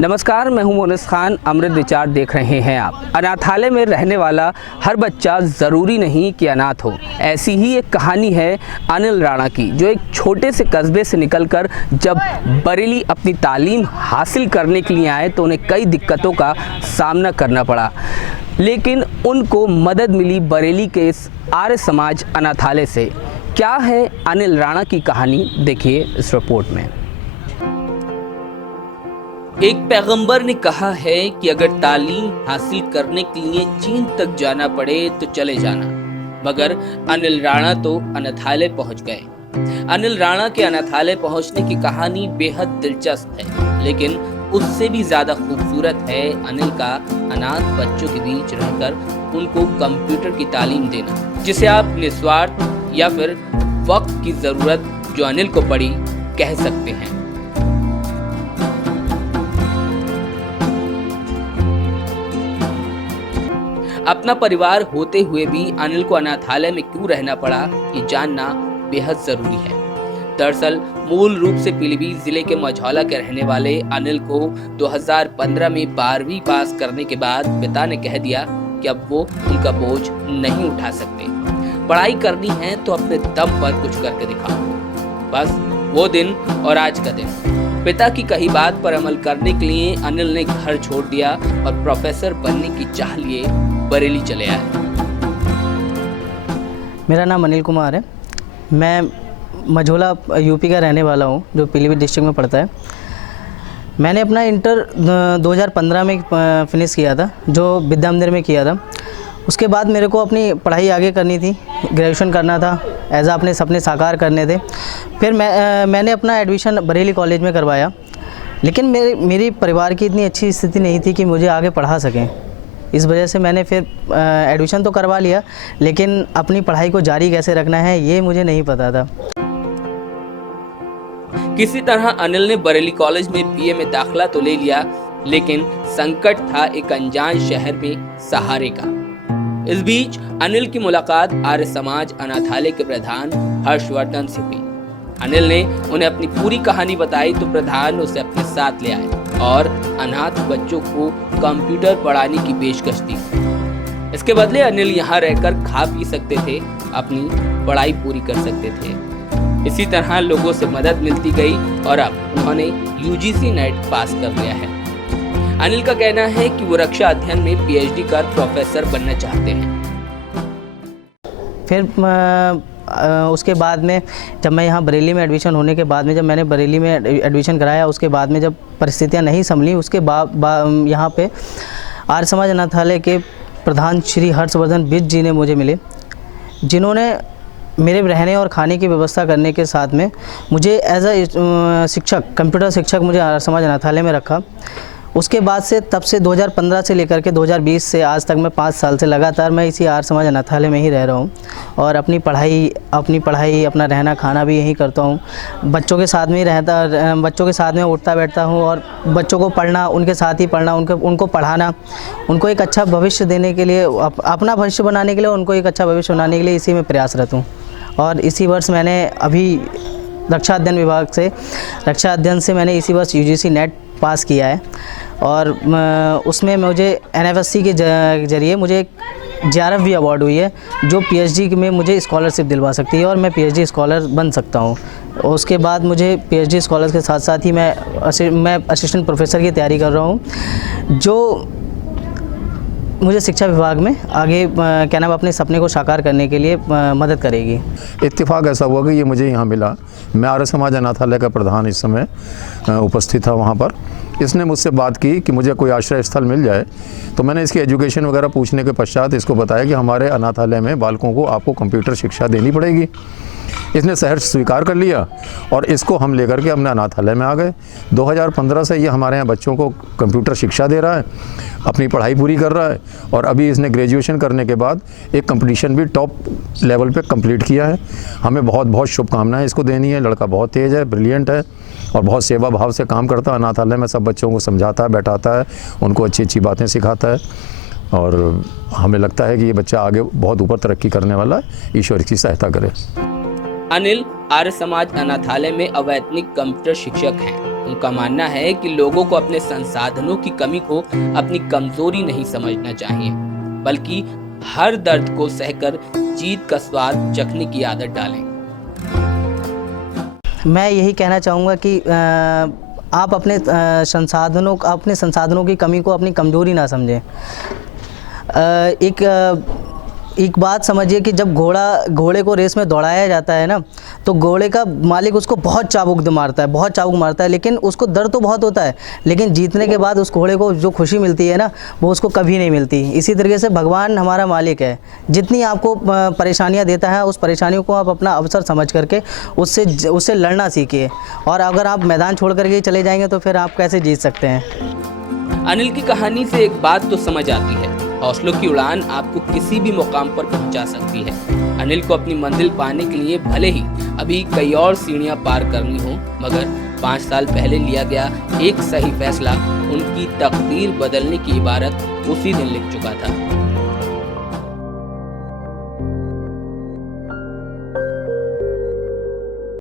नमस्कार, मैं हूं मोनिस खान। अमृत विचार देख रहे हैं आप। अनाथालय में रहने वाला हर बच्चा ज़रूरी नहीं कि अनाथ हो। ऐसी ही एक कहानी है अनिल राणा की, जो एक छोटे से कस्बे से निकलकर जब बरेली अपनी तालीम हासिल करने के लिए आए तो उन्हें कई दिक्कतों का सामना करना पड़ा, लेकिन उनको मदद मिली बरेली के इस आर्य समाज अनाथालय से। क्या है अनिल राणा की कहानी, देखिए इस रिपोर्ट में। एक पैगंबर ने कहा है कि अगर तालीम हासिल करने के लिए चीन तक जाना पड़े तो चले जाना, मगर अनिल राणा तो अनाथालय पहुंच गए। अनिल राणा के अनाथालय पहुंचने की कहानी बेहद दिलचस्प है, लेकिन उससे भी ज्यादा खूबसूरत है अनिल का अनाथ बच्चों के बीच रहकर उनको कंप्यूटर की तालीम देना, जिसे आप निस्वार्थ या फिर वक्त की जरूरत जो अनिल को पड़ी कह सकते हैं। अपना परिवार होते हुए भी अनिल को अनाथालय में क्यों रहना पड़ा, ये जानना बेहद जरूरी है। दरअसल मूल रूप से पीलीभीत जिले के मझौला के रहने वाले अनिल को 2015 में 12वीं पास करने के बाद पिता ने कह दिया कि अब वो उनका बोझ नहीं उठा सकते। पढ़ाई करनी है तो अपने दम पर कुछ करके दिखाओ। बस वो दिन और आज का दिन। पिता की कही बात पर अमल करने के लिए अनिल ने घर छोड़ दिया और प्रोफेसर बनने की चाह लिए बरेली चले आए। मेरा नाम अनिल कुमार है। मैं मझौला यूपी का रहने वाला हूँ, जो पीलीभीत डिस्ट्रिक्ट में पड़ता है। मैंने अपना इंटर 2015 में फिनिश किया था, जो विद्या मंदिर में किया था। उसके बाद मेरे को अपनी पढ़ाई आगे करनी थी, ग्रेजुएशन करना था, ऐसा अपने सपने साकार करने थे। फिर मैंने अपना एडमिशन बरेली कॉलेज में करवाया, लेकिन मेरी परिवार की इतनी अच्छी स्थिति नहीं थी कि मुझे आगे पढ़ा सकें। इस वजह से मैंने फिर एडमिशन तो करवा लिया, लेकिन अपनी पढ़ाई को जारी कैसे रखना है ये मुझे नहीं पता था। किसी तरह अनिल ने बरेली कॉलेज में बीए में दाखिला तो ले लिया, लेकिन संकट था एक अनजान शहर में सहारे का। इस बीच अनिल की मुलाकात आर्य समाज अनाथालय के प्रधान हर्षवर्धन से हुई। अनिल ने उन्हें अपनी पूरी कहानी बताई तो प्रधान उसे अपने साथ ले आए और अनाथ बच्चों को कंप्यूटर पढ़ाने की पेशकश दी। इसके बदले अनिल यहाँ रहकर खा पी सकते थे, अपनी पढ़ाई पूरी कर सकते थे। इसी तरह लोगों से मदद मिलती गई और अब उन्होंने यूजीसी नेट पास कर लिया है। अनिल का कहना है कि वो रक्षा अध्ययन में पीएचडी कर प्रोफेसर बनना चाहते हैं। फिर उसके बाद में जब मैं यहाँ बरेली में एडमिशन होने के बाद में, जब मैंने बरेली में एडमिशन कराया, उसके बाद में जब परिस्थितियाँ नहीं संभली, उसके बाद यहाँ पे आर्य समाज अनाथालय के प्रधान श्री हर्षवर्धन बिज जी ने मुझे मिले, जिन्होंने मेरे रहने और खाने की व्यवस्था करने के साथ में मुझे एज अ शिक्षक, कंप्यूटर शिक्षक मुझे आर्य समाज अनाथालय में रखा। उसके बाद से तब से 2015 से लेकर के 2020 से आज तक मैं 5 साल से लगातार मैं इसी आर्य समाज अनाथालय में ही रह रहा हूँ और अपनी पढ़ाई अपना रहना खाना भी यहीं करता हूँ। बच्चों के साथ में ही रहता, बच्चों के साथ में उठता बैठता हूँ और बच्चों को पढ़ना, उनके साथ ही पढ़ना, उनको पढ़ाना, उनको एक अच्छा भविष्य देने के लिए, अपना भविष्य बनाने के लिए, उनको एक अच्छा भविष्य बनाने के लिए इसी में प्रयासरत हूँ। और इसी वर्ष मैंने अभी रक्षा अध्ययन विभाग से, रक्षा अध्ययन से मैंने इसी वर्ष यूजीसी नेट पास किया है और उसमें मुझे एनएफएससी के जरिए मुझे एक JRF अवार्ड हुई है, जो पीएचडी में मुझे स्कॉलरशिप दिलवा सकती है और मैं पीएचडी स्कॉलर बन सकता हूँ। उसके बाद मुझे पीएचडी स्कॉलर के साथ साथ ही मैं असिस्टेंट प्रोफेसर की तैयारी कर रहा हूँ, जो मुझे शिक्षा विभाग में आगे क्या नाम अपने सपने को साकार करने के लिए मदद करेगी। इत्तेफाक ऐसा हुआ कि ये मुझे यहाँ मिला। मैं आर्य समाज अनाथालय का प्रधान इस समय उपस्थित था वहाँ पर। इसने मुझसे बात की कि मुझे कोई आश्रय स्थल मिल जाए, तो मैंने इसकी एजुकेशन वगैरह पूछने के पश्चात इसको बताया कि हमारे अनाथालय में बालकों को आपको कंप्यूटर शिक्षा देनी पड़ेगी। इसने सहर्ष स्वीकार कर लिया और इसको हम लेकर के अपने अनाथालय में आ गए। 2015 से ये हमारे यहाँ बच्चों को कंप्यूटर शिक्षा दे रहा है, अपनी पढ़ाई पूरी कर रहा है और अभी इसने ग्रेजुएशन करने के बाद एक कंपटीशन भी टॉप लेवल पे कंप्लीट किया है। हमें बहुत बहुत शुभकामनाएं इसको देनी है। लड़का बहुत तेज़ है, ब्रिलियंट है और बहुत सेवा भाव से काम करता है। अनाथालय में सब बच्चों को समझाता है, बैठाता है, उनको अच्छी अच्छी बातें सिखाता है और हमें लगता है कि ये बच्चा आगे बहुत ऊपर तरक्की करने वाला है। ईश्वर की सहायता करे। अनिल आर्य समाज अनाथालय में अवैतनिक कंप्यूटर शिक्षक हैं। उनका मानना है कि लोगों को अपने संसाधनों की कमी को अपनी कमजोरी नहीं समझना चाहिए, बल्कि हर दर्द को सहकर जीत का स्वाद चखने की आदत डालें। मैं यही कहना चाहूँगा कि आप अपने संसाधनों की कमी को अपनी कमज़ोरी ना समझें। एक बात समझिए कि जब घोड़े को रेस में दौड़ाया जाता है ना, तो घोड़े का मालिक उसको बहुत चाबुक मारता है, लेकिन उसको दर्द तो बहुत होता है, लेकिन जीतने के बाद उस घोड़े को जो खुशी मिलती है ना, वो उसको कभी नहीं मिलती। इसी तरीके से भगवान हमारा मालिक है, जितनी आपको परेशानियां देता है, उस परेशानियों को आप अपना अवसर समझ करके उससे लड़ना सीखिए। और अगर आप मैदान छोड़ करके चले जाएंगे तो फिर आप कैसे जीत सकते हैं। अनिल की कहानी से एक बात तो समझ आती है, हौसलों की उड़ान आपको किसी भी मुकाम पर पहुंचा सकती है। अनिल को अपनी मंजिल पाने के लिए भले ही अभी कई और सीढ़ियां पार करनी हो, मगर 5 साल पहले लिया गया एक सही फैसला उनकी तकदीर बदलने की इबारत उसी दिन लिख चुका था।